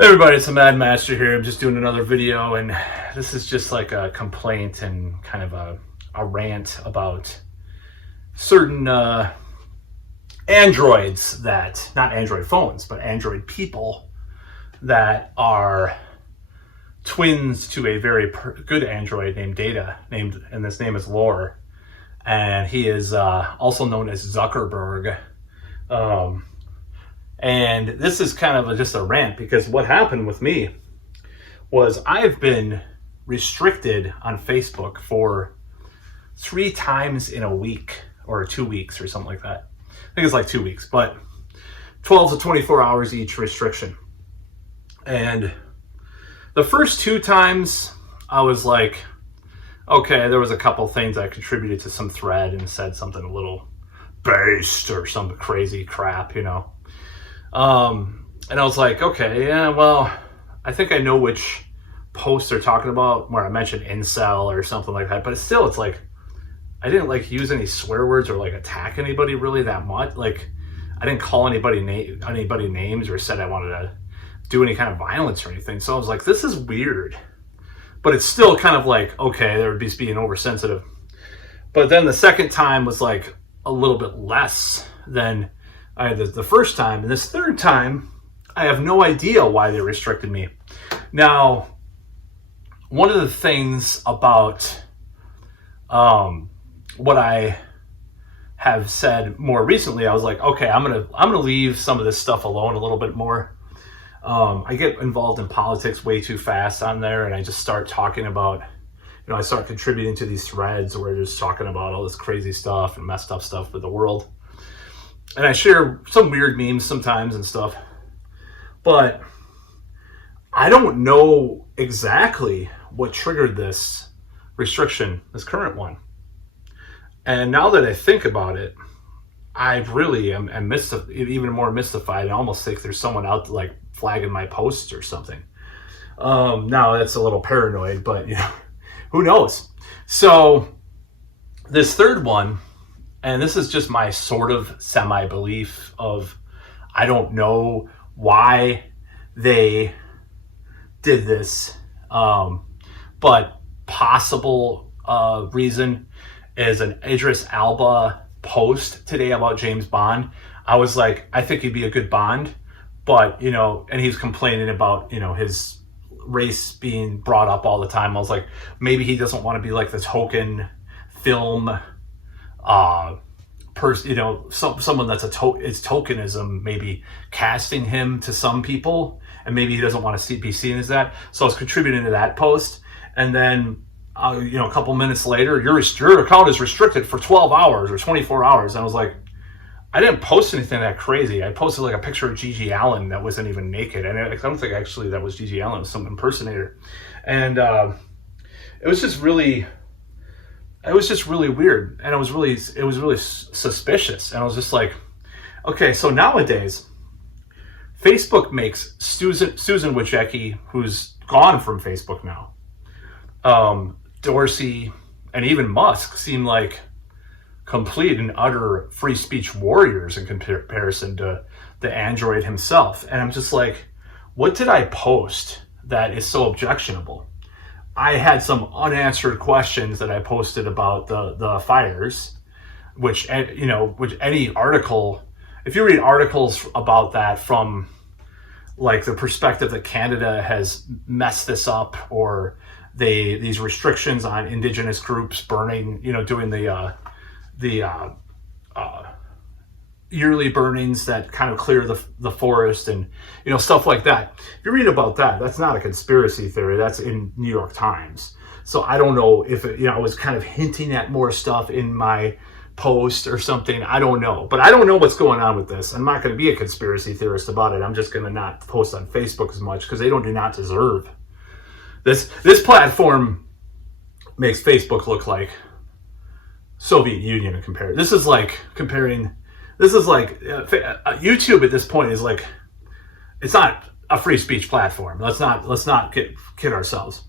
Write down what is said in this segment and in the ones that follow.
Hey everybody, it's the Mad Master here. I'm just doing another video, and this is just like a complaint and kind of a rant about certain androids that, not Android phones, but Android people that are twins to a very good Android named Data, and this name is Lore, and he is also known as Zuckerberg. And this is kind of just a rant, because what happened with me was I've been restricted on Facebook for 3 times in a week, or 2 weeks or something like that. I think it's like 2 weeks, but 12 to 24 hours each restriction. And the first 2 times I was like, okay, there was a couple things that contributed to some thread and said something a little based or some crazy crap, you know. And I was like, okay, yeah, well, I think I know which post they're talking about, where I mentioned incel or something like that, but it's like, I didn't like use any swear words or like attack anybody really that much. Like, I didn't call anybody names or said I wanted to do any kind of violence or anything. So I was like, this is weird, but it's still kind of like, okay, they're just being oversensitive. But then the second time was like a little bit less than I had the first time, and this third time, I have no idea why they restricted me. Now, one of the things about what I have said more recently, I was like, okay, I'm gonna leave some of this stuff alone a little bit more. I get involved in politics way too fast on there, and I just start talking about, I start contributing to these threads where we're just talking about all this crazy stuff and messed up stuff with the world. And I share some weird memes sometimes and stuff, but I don't know exactly what triggered this restriction, this current one. And now that I think about it, I really am even more mystified. I almost think there's someone out like flagging my posts or something. Now that's a little paranoid, but who knows? So this third one, and this is just my sort of semi-belief of, I don't know why they did this, but possible reason is an Idris Elba post today about James Bond. I was like, I think he'd be a good Bond, but, and he's complaining about, his race being brought up all the time. I was like, maybe he doesn't want to be like the token film someone that's it's tokenism, maybe casting him to some people, and maybe he doesn't want to be seen as that. So I was contributing to that post, and then a couple minutes later, your account is restricted for 12 hours or 24 hours. And I was like, I didn't post anything that crazy. I posted like a picture of Gigi Allen that wasn't even naked, and I don't think actually that was Gigi Allen, it was some impersonator, and it was just really weird, and it was really suspicious. And I was just like, okay, so nowadays Facebook makes Susan Wojcicki, who's gone from Facebook now, Dorsey, and even Musk seem like complete and utter free speech warriors in comparison to the android himself. And I'm just like, what did I post that is so objectionable? I had some unanswered questions that I posted about the fires, which any article, if you read articles about that from like the perspective that Canada has messed this up, or these restrictions on Indigenous groups burning, doing the yearly burnings that kind of clear the forest and stuff like that. If you read about that, that's not a conspiracy theory. That's in New York Times. So I don't know if I was kind of hinting at more stuff in my post or something. I don't know, but I don't know what's going on with this. I'm not going to be a conspiracy theorist about it. I'm just going to not post on Facebook as much, because they do not deserve this. This platform makes Facebook look like Soviet Union in comparison. This is like YouTube at this point is like, it's not a free speech platform. Let's not kid ourselves.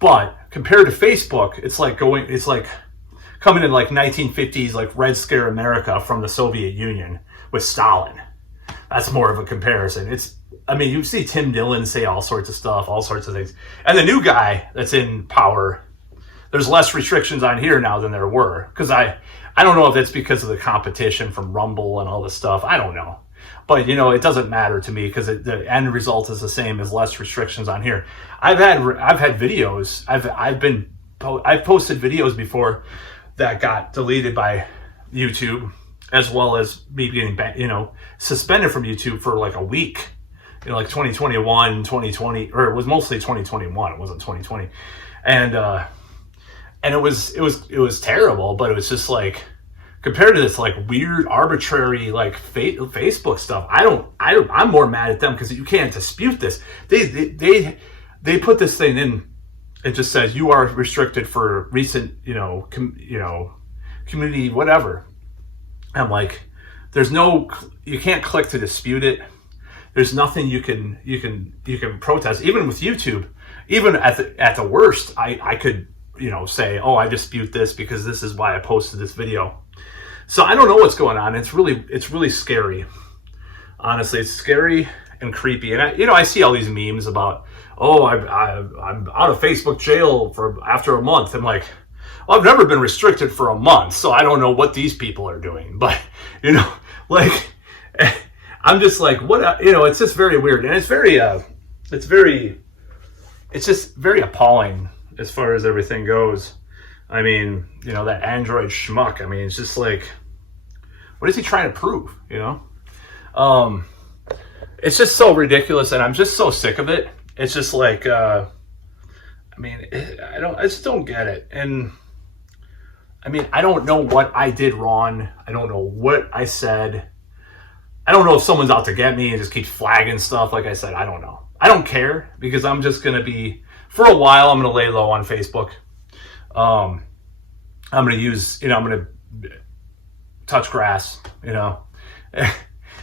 But compared to Facebook, it's like coming in like 1950s, like Red Scare America from the Soviet Union with Stalin. That's more of a comparison. It's I mean, you see Tim Dillon say all sorts of stuff, all sorts of things. And the new guy that's in power, there's less restrictions on here now than there were. Because I don't know if it's because of the competition from Rumble and all this stuff. I don't know. But, you know, it doesn't matter to me because the end result is the same as less restrictions on here. I've had videos. I've posted videos before that got deleted by YouTube, as well as me getting, you know, suspended from YouTube for like a week. You know, like 2021, 2020, or it was mostly 2021. It wasn't 2020, and it was terrible. But it was just like, compared to this like weird arbitrary like Facebook stuff, I'm more mad at them because you can't dispute this. They put this thing in. It just says you are restricted for recent, community whatever. I'm like, you can't click to dispute it. There's nothing you can protest. Even with YouTube, even at the worst, I could, say, oh, I dispute this because this is why I posted this video. So I don't know what's going on. It's really scary. Honestly, it's scary and creepy. And I see all these memes about, oh, I'm out of Facebook jail after a month. I'm like, well, I've never been restricted for a month, so I don't know what these people are doing. But like, I'm just like, what? It's just very weird, and it's just very appalling as far as everything goes. I mean, that Android schmuck. I mean, it's just like, what is he trying to prove? It's just so ridiculous, and I'm just so sick of it. It's just like, I just don't get it. And I mean, I don't know what I did wrong. I don't know what I said. I don't know if someone's out to get me and just keeps flagging stuff. Like I said, I don't know. I don't care because I'm just going to be, for a while, I'm going to lay low on Facebook. I'm going to use, I'm going to touch grass,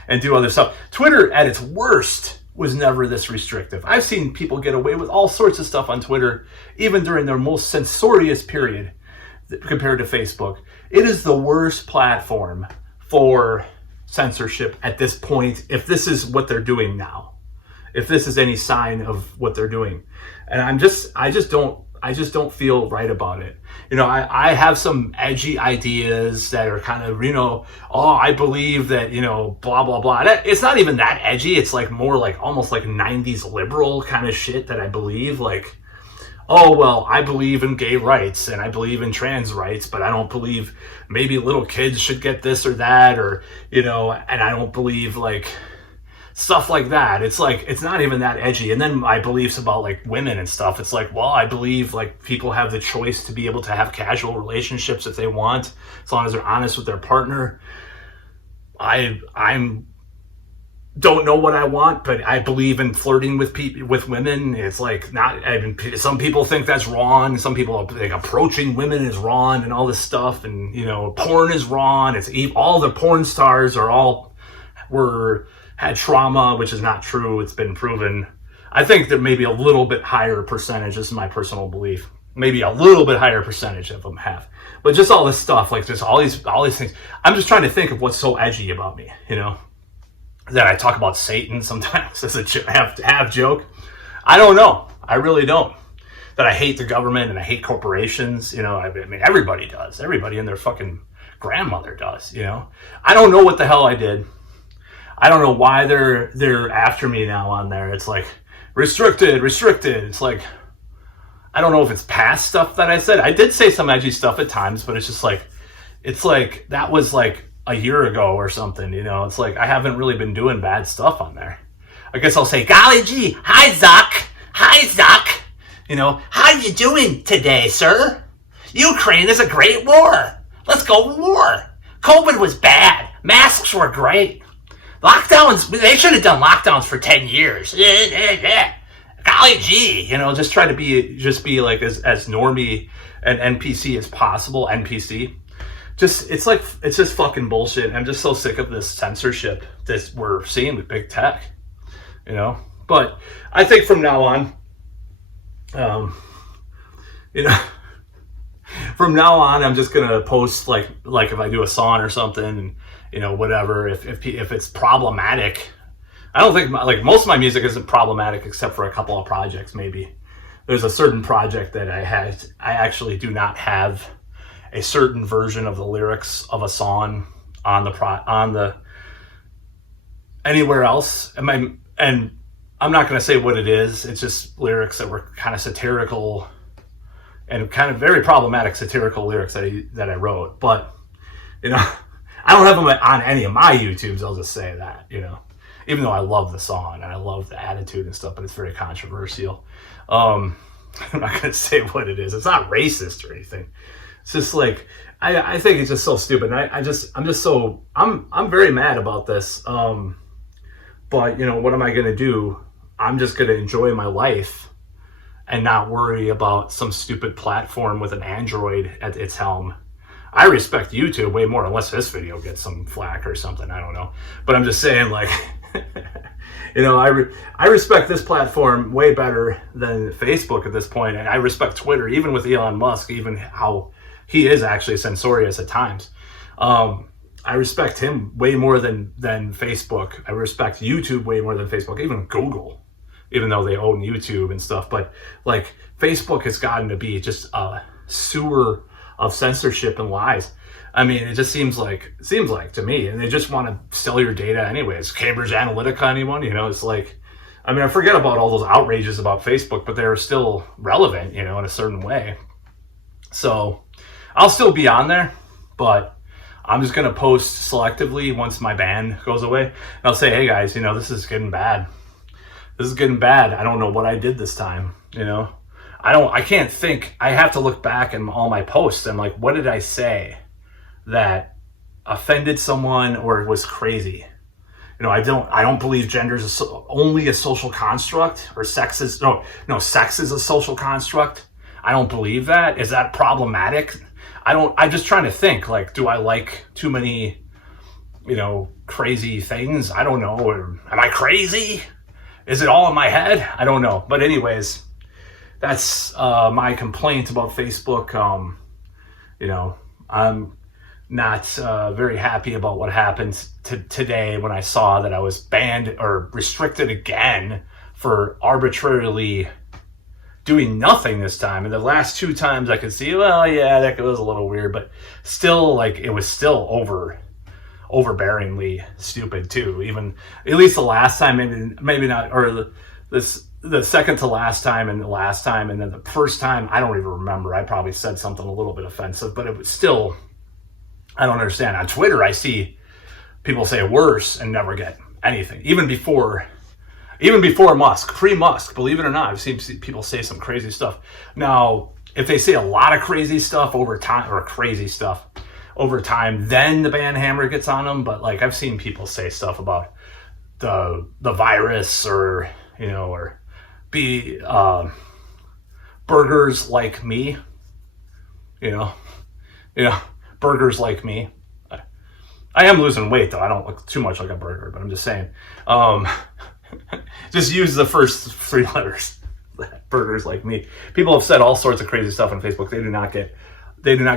and do other stuff. Twitter at its worst was never this restrictive. I've seen people get away with all sorts of stuff on Twitter, even during their most censorious period compared to Facebook. It is the worst platform for censorship at this point, if this is what they're doing now, if this is any sign of what they're doing. And I just don't feel right about it. I have some edgy ideas that are kind of, oh, I believe that, blah, blah, blah. It's not even that edgy. It's like more like almost like 90s liberal kind of shit that I believe. Like, oh, well, I believe in gay rights and I believe in trans rights, but I don't believe maybe little kids should get this or that, or, and I don't believe like stuff like that. It's like, it's not even that edgy. And then my beliefs about like women and stuff, it's like, well, I believe like people have the choice to be able to have casual relationships if they want, as long as they're honest with their partner. I'm don't know what I want, but I believe in flirting with women. It's like not, some people think that's wrong. Some people think approaching women is wrong and all this stuff. And, porn is wrong. It's all the porn stars had trauma, which is not true. It's been proven. I think that maybe a little bit higher percentage, this is my personal belief, maybe a little bit higher percentage of them have. But just all this stuff, like just all these things. I'm just trying to think of what's so edgy about me, that I talk about Satan sometimes as a half joke. I don't know. I really don't. That I hate the government and I hate corporations. I mean, everybody does. Everybody and their fucking grandmother does. I don't know what the hell I did. I don't know why they're after me now on there. It's like restricted. It's like, I don't know if it's past stuff that I said. I did say some edgy stuff at times, but it's just like, that was like a year ago or something, it's like, I haven't really been doing bad stuff on there. I guess I'll say, golly gee, hi Zuck, how you doing today, sir? Ukraine is a great war. Let's go to war. COVID was bad. Masks were great. Lockdowns, they should have done lockdowns for 10 years. Golly gee, just try to be like as normie and NPC as possible, NPC. It's just fucking bullshit. I'm just so sick of this censorship that we're seeing with big tech, But I think from now on, from now on, I'm just gonna post like if I do a song or something, and whatever. If it's problematic, I don't think like most of my music isn't problematic except for a couple of projects. Maybe there's a certain project that I actually do not have a certain version of the lyrics of a song on the anywhere else. And I'm not going to say what it is. It's just lyrics that were kind of satirical and kind of very problematic satirical lyrics that I wrote. But, you know, I don't have them on any of my YouTubes. I'll just say that, you know, even though I love the song and I love the attitude and stuff, but it's very controversial. I'm not going to say what it is. It's not racist or anything. It's just like, I think it's just so stupid. And I'm very mad about this. But, you know, what am I going to do? I'm just going to enjoy my life and not worry about some stupid platform with an Android at its helm. I respect YouTube way more, unless this video gets some flack or something. I don't know. But I'm just saying, like, you know, I respect this platform way better than Facebook at this point. And I respect Twitter, even with Elon Musk, even how he is actually censorious at times. I respect him way more than Facebook. I respect YouTube way more than Facebook, even Google, even though they own YouTube and stuff. But like Facebook has gotten to be just a sewer of censorship and lies. I mean, it just seems like to me, and they just want to sell your data anyways. Cambridge Analytica, anyone? You know, it's like, I mean, I forget about all those outrages about Facebook, but they're still relevant, you know, in a certain way. So I'll still be on there, but I'm just going to post selectively once my ban goes away. And I'll say, hey guys, you know, this is getting bad. This is getting bad. I don't know what I did this time, you know. I can't think. I have to look back in all my posts and like, what did I say that offended someone or was crazy? You know, I don't believe gender is only a social construct, or sex is sex is a social construct. I don't believe that. Is that problematic? I'm just trying to think, like, do I like too many, you know, crazy things? I don't know. Or am I crazy? Is it all in my head? I don't know. But anyways, that's my complaint about Facebook. You know, I'm not very happy about what happened today when I saw that I was banned or restricted again for arbitrarily doing nothing this time. And the last two times I could see, well, yeah, that was a little weird, but still, like, it was still overbearingly stupid too. Even at least the last time, maybe not, or the second to last time, and the last time, and then the first time, I don't even remember. I probably said something a little bit offensive, but it was still, I don't understand. On Twitter, I see people say worse and never get anything. Even before Musk, pre-Musk, believe it or not, I've seen people say some crazy stuff. Now, if they say a lot of crazy stuff over time, then the ban hammer gets on them. But like, I've seen people say stuff about the virus, or, you know, or be burgers like me, you know, burgers like me. I am losing weight though. I don't look too much like a burger, but I'm just saying. Just use the first three letters. Burgers like me. People have said all sorts of crazy stuff on Facebook. They do not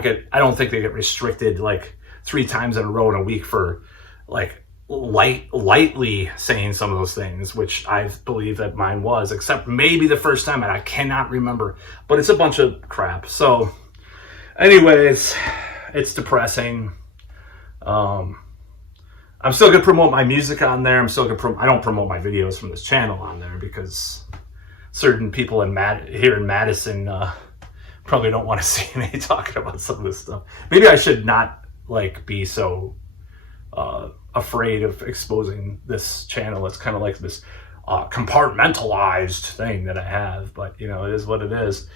get, I don't think they get restricted like 3 times in a row in a week for like lightly saying some of those things, which I believe that mine was, except maybe the first time, and I cannot remember, but it's a bunch of crap. So anyways, it's depressing. I'm still going to promote my music on there. I'm still going to I don't promote my videos from this channel on there because certain people here in Madison probably don't want to see me talking about some of this stuff. Maybe I should not like be so afraid of exposing this channel. It's kind of like this compartmentalized thing that I have, but you know, it is what it is.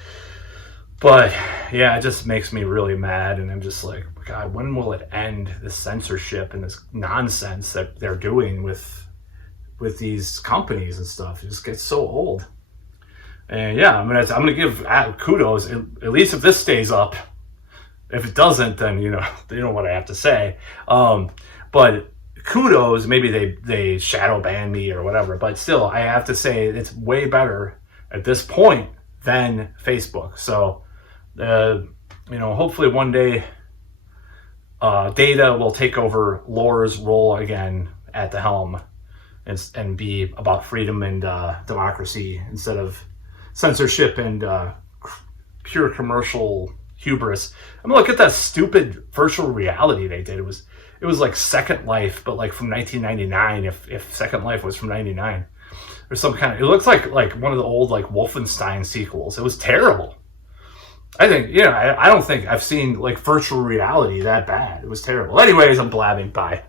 But yeah, it just makes me really mad, and I'm just like, God, when will it end, this censorship and this nonsense that they're doing with these companies and stuff? It just gets so old. And yeah, I'm gonna give kudos, at least if this stays up. If it doesn't, then you know what I have to say. But kudos, maybe they shadow ban me or whatever, but still, I have to say it's way better at this point than Facebook. So, you know, hopefully one day Data will take over Laura's role again at the helm, and be about freedom and democracy instead of censorship and pure commercial hubris. I mean, look at that stupid virtual reality they did. It was like Second Life, but like from 1999. If Second Life was from '99 or some kind of, it looks like one of the old like Wolfenstein sequels. It was terrible. I think, I don't think I've seen like virtual reality that bad. It was terrible. Anyways, I'm blabbing. Bye.